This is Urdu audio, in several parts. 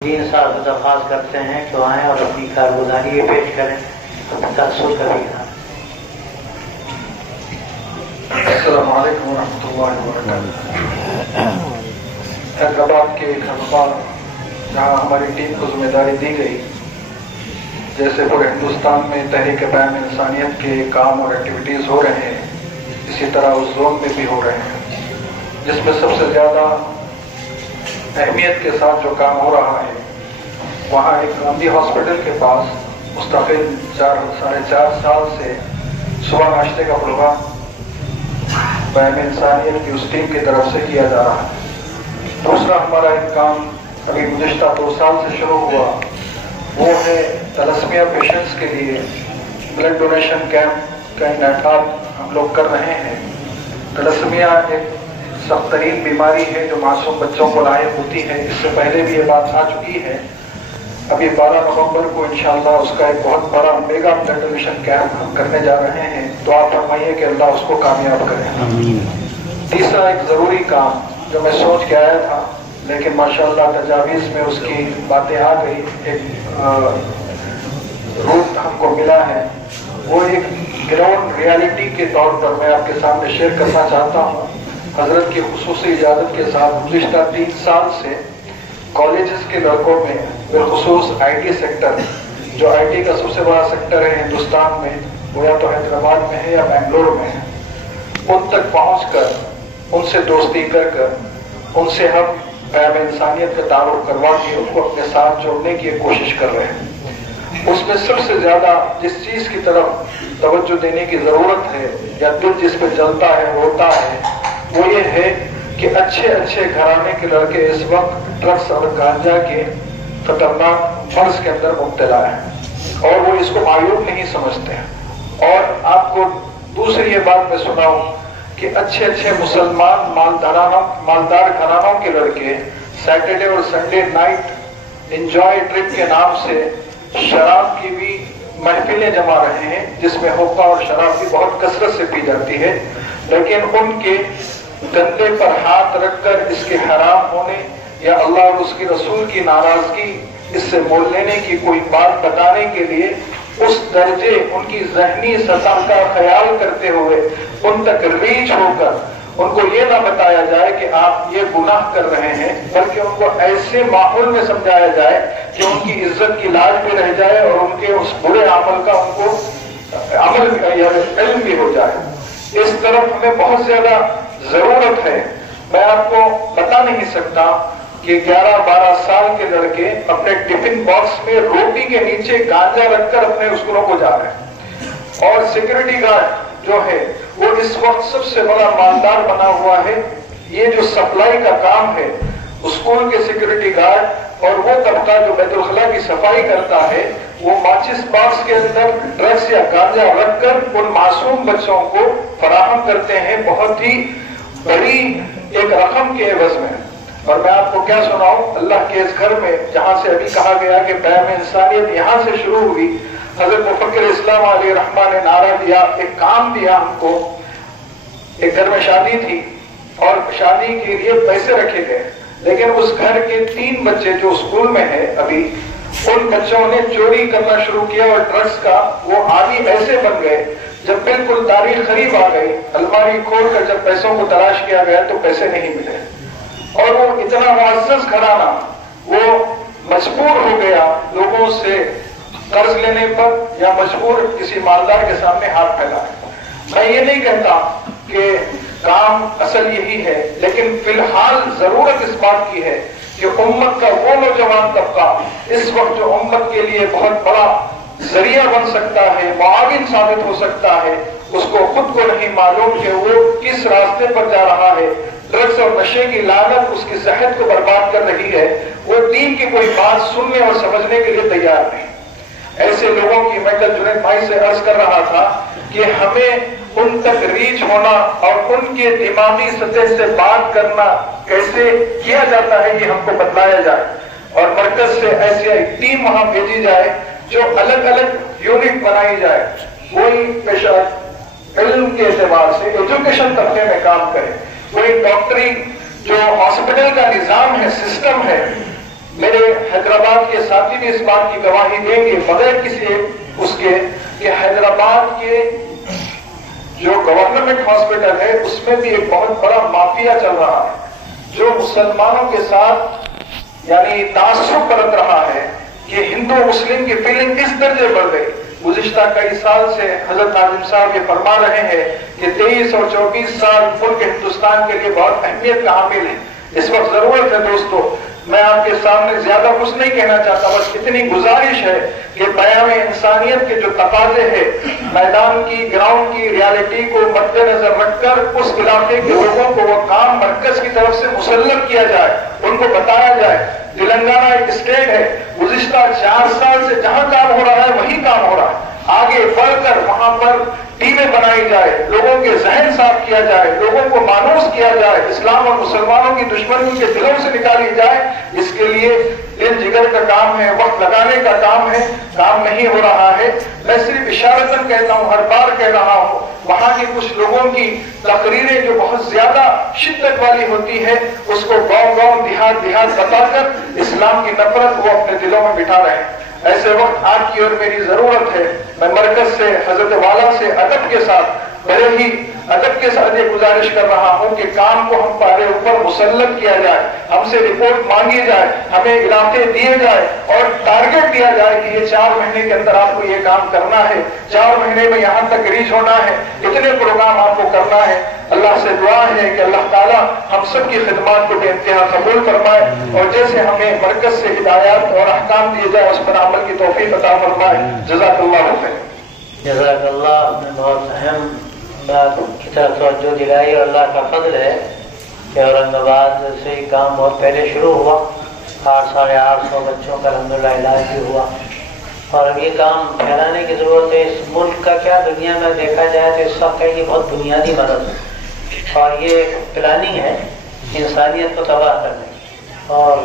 دین صاحب سے درخواست کرتے ہیں کہ آئیں اور اپنی کارگزاری پیش کریں تاثر کریں گا۔ السلام علیکم ورحمۃ اللہ وبرکاتہ۔ حیدرآباد کے خانقاہ جہاں ہماری ٹیم کو ذمہ داری دی گئی، جیسے پورے ہندوستان میں تحریک بیان انسانیت کے کام اور ایکٹیویٹیز ہو رہے ہیں، اسی طرح اس زون میں بھی ہو رہے ہیں، جس میں سب سے زیادہ اہمیت کے ساتھ جو کام ہو رہا ہے وہاں ایک گاندھی ہاسپٹل کے پاس مستقل 4.5 سال سے صبح ناشتے کا پروگرام بیان انسانیت کی اس ٹیم کی طرف سے کیا جا رہا ہے۔ دوسرا ہمارا ایک کام ابھی گزشتہ 2 سال سے شروع ہوا، وہ ہے تلسمیا پیشنٹس کے لیے بلڈ ڈونیشن کیمپ کا انعقاد ہم لوگ کر رہے ہیں۔ تلسمیا ایک سخت ترین بیماری ہے جو معصوم بچوں کو لاحق ہوتی ہے، اس سے پہلے بھی یہ بات آ چکی ہے۔ ابھی 12 نومبر کو انشاءاللہ اس کا ایک بہت بڑا میگا بلڈ ڈونیشن کیمپ ہم کرنے جا رہے ہیں، دعا فرمائیے کہ اللہ اس کو کامیاب کرے۔ تیسرا ایک ضروری کام جو میں سوچ کے آیا تھا لیکن ماشاءاللہ تجاویز میں اس کی باتیں آ گئی، ایک روپ ہم کو ملا ہے، وہ ایک گراؤنڈ ریالٹی کے طور پر میں آپ کے سامنے شیئر کرنا چاہتا ہوں۔ حضرت کی خصوصی اجازت کے ساتھ گزشتہ 3 سال سے کالجز کے لڑکوں میں بالخصوص آئی ٹی سیکٹر، جو آئی ٹی کا سب سے بڑا سیکٹر ہے ہندوستان میں، وہ یا تو حیدرآباد میں ہے یا بنگلور میں ہے، ان تک پہنچ کر ان سے دوستی کر کر ان سے ہم بیان انسانیت کا تعارف کروا کے ان کو اپنے ساتھ جوڑنے کی کوشش کر رہے ہیں۔ اس میں سب سے زیادہ جس چیز کی طرف توجہ دینے کی ضرورت ہے یا دل جس پہ جلتا ہے روتا ہے، وہ یہ ہے کہ اچھے گھرانے کے لڑکے اس وقت ڈرگس اور گانجا کے خطرناک مرض کے اندر مبتلا ہیں اور وہ اس کو معیوب نہیں سمجھتے ہیں۔ اور آپ کو دوسری یہ بات میں سناؤں کہ اچھے مسلمان مالدار گھرانوں کے لڑکے سیٹرڈے اور سنڈے نائٹ انجوائے ٹرپ کے نام سے شراب کی بھی محفلیں جما رہے ہیں، جس میں حقہ اور شراب بھی بہت کثرت سے پی جاتی ہے، لیکن ان کے گندے پر ہاتھ رکھ کر اس کے حرام ہونے یا اللہ اور اس کی رسول کی ناراضگی اس سے مول لینے کی کوئی بات بتانے کے لیے اس درجے ان کی ذہنی سطح کا خیال کرتے ہوئے ان تک ریچ ہو کر ان کو یہ نہ بتایا جائے کہ آپ یہ گناہ کر رہے ہیں، بلکہ ان کو ایسے ماحول میں سمجھایا جائے کہ ان کی عزت کی لاج بھی رہ جائے اور ان کے اس برے عمل کا ان کو عمل یا علم بھی ہو جائے۔ اس طرف ہمیں بہت زیادہ ضرورت ہے۔ میں آپ کو بتا نہیں سکتا کہ 11-12 سال کے لڑکے اپنے ٹفن باکس میں روٹی کے نیچے گانجا رکھ کر اپنے اسکولوں کو جا رہے ہیں، اور سیکورٹی گارڈ جو ہے وہ اس وقت سب سے بڑا مالدار بنا ہوا ہے۔ یہ جو سپلائی کا کام ہے اسکول کے سیکورٹی گارڈ اور وہ طبقہ جو بیت الخلاء کی صفائی کرتا ہے، وہ ماچس باکس کے اندر ڈرگس یا گانجا رکھ کر ان معصوم بچوں کو فراہم کرتے ہیں بہت ہی بڑی ایک رقم کے عوض میں۔ اور میں آپ کو کیا سناؤں، اللہ کے اس گھر میں جہاں سے ابھی کہا گیا کہ بیان انسانیت یہاں سے شروع ہوئی، حضرت مفکر اسلام علیہ رحمہ نے نعرہ دیا، ایک کام دیا ہم کو۔ ایک گھر میں شادی تھی اور شادی کے لیے پیسے رکھے گئے، لیکن اس گھر کے 3 بچے جو اسکول میں ہیں ابھی، ان بچوں نے چوری کرنا شروع کیا اور ڈرگس کا وہ عادی ایسے بن گئے، جب بالکل تاریخ قریب آ گئی، الماری کھول کر جب پیسوں کو تلاش کیا گیا تو پیسے نہیں ملے، اور وہ اتنا معزز گھرانہ وہ مجبور ہو گیا لوگوں سے قرض لینے پر یا مجبور کسی مالدار کے سامنے ہاتھ پھیلائے۔ میں یہ نہیں کہتا کہ کام اصل یہی ہے، لیکن فی الحال ضرورت اس بات کی ہے کہ امت کا وہ نوجوان طبقہ اس وقت جو امت کے لیے بہت بڑا ذریعہ بن سکتا ہے، معاون ثابت ہو سکتا ہے، اس کو خود کو نہیں معلوم کہ وہ کس راستے پر جا رہا ہے۔ ڈرگس اور نشے کی لعنت اس کی صحت کو برباد کر رہی ہے، وہ دین کی کوئی بات سننے اور سمجھنے کے لیے تیار نہیں۔ ایسے لوگوں کی میں کل جنید بھائی سے عرض کر رہا تھا کہ ہمیں ان تک ریچ ہونا اور ان کے دماغی سطح سے بات کرنا کیسے کیا جاتا ہے یہ ہم کو بتلایا جائے، اور مرکز سے ایسی ایک ٹیم وہاں بھیجی جائے جو الگ یونٹ بنائی جائے، وہی پیشہ علم کے اعتبار سے ایجوکیشن طبقے میں کام کرے، وہی ڈاکٹری جو ہاسپٹل کا نظام ہے، سسٹم ہے، میرے حیدرآباد کے ساتھی بھی اس بات کی گواہی دیں گے بغیر کسی اس کے کہ حیدرآباد کے جو گورنمنٹ ہاسپٹل ہے اس میں بھی ایک بہت بڑا مافیا چل رہا ہے جو مسلمانوں کے ساتھ یعنی تعصب برت رہا ہے کہ ہندو مسلم کی فیلنگ اس درجے بڑھ گئی. گزشتہ کئی سال سے حضرت ناظم صاحب یہ فرما رہے ہیں کہ 23 اور 24 سال ملک ہندوستان کے لیے بہت اہمیت کا حامل ہے. اس وقت ضرورت ہے دوستو، میں آپ کے سامنے زیادہ کچھ نہیں کہنا چاہتا، بس اتنی گزارش ہے کہ پیام انسانیت کے جو تقاضے ہیں میدان کی گراؤنڈ کی ریالٹی کو مد نظر رکھ کر اس علاقے کے لوگوں کو وہ کام مرکز کی طرف سے مسلط کیا جائے، ان کو بتایا جائے. تلنگانہ ایک اسٹیٹ ہے، گزشتہ 4 سال سے جہاں کام ہو رہا ہے وہی کام ہو رہا ہے. آگے بڑھ کر وہاں پر ٹیمیں بنائی جائے، لوگوں کے ذہن صاف کیا جائے، لوگوں کو مانوس کیا جائے، اسلام اور مسلمانوں کی دشمنی کے دلوں سے نکالی جائے. اس کے لیے دل جگر کا کام ہے، وقت لگانے کا کام ہے، کام نہیں ہو رہا ہے. میں صرف اشارتاً کہتا ہوں، ہر بار کہہ رہا ہوں، وہاں کے کچھ لوگوں کی تقریریں جو بہت زیادہ شدت والی ہوتی ہے اس کو گاؤں گاؤں دیہات دیہات بتا کر اسلام کی نفرت وہ اپنے دلوں میں بٹھا رہے ہیں. ایسے وقت آپ کی اور میری ضرورت ہے. میں مرکز سے حضرت والا سے ادب کے ساتھ بڑے ہی ادب کے ساتھ یہ گزارش کر رہا ہوں کہ کام کو ہمارے اوپر مسلط کیا جائے، ہم سے رپورٹ مانگی جائے، ہمیں علاقے دیے جائے اور ٹارگٹ دیا جائے کہ یہ 4 مہینے کے اندر آپ کو یہ کام کرنا ہے، 4 مہینے میں یہاں تک ریچ ہونا ہے، اتنے پروگرام آپ کو کرنا ہے. اللہ سے دعا ہے کہ اللہ تعالیٰ ہم سب کی خدمات کو بے انتہا قبول فرمائے اور جیسے ہمیں مرکز سے ہدایات اور احکام دیے جائے اس پر عمل کی توفیق عطا فرمائے. جزاک اللہ خیر. جزاک اللہ. آپ نے بہت اہم بات کی طرف توجہ دلائی اور اللہ کا فضل ہے کہ اورنگ آباد سے یہ کام بہت پہلے شروع ہوا. 800-850 بچوں کا الحمدللہ علاج بھی ہوا اور اب یہ کام پھیلانے کی ضرورت ہے. اس ملک کا کیا دنیا میں دیکھا جائے تو اس وقت یہ بہت بنیادی مرض ہے اور یہ پلاننگ ہے انسانیت کو تباہ کرنے کی اور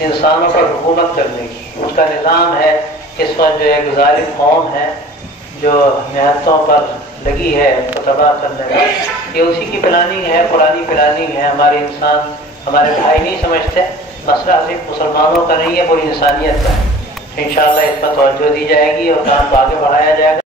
انسانوں پر حکومت کرنے کی. اس کا نظام ہے اس وقت جو ایک ظالم قوم ہے جو نہتوں پر لگی ہے اس کو تباہ کرنے کا. یہ اسی کی پلاننگ ہے، قرآنی پلاننگ ہے. ہمارے انسان ہمارے بھائی نہیں سمجھتے، مسئلہ صرف مسلمانوں کا نہیں ہے، پوری انسانیت کا ہے. انشاءاللہ اس پر توجہ دی جائے گی اور کام کو آگے بڑھایا جائے گا.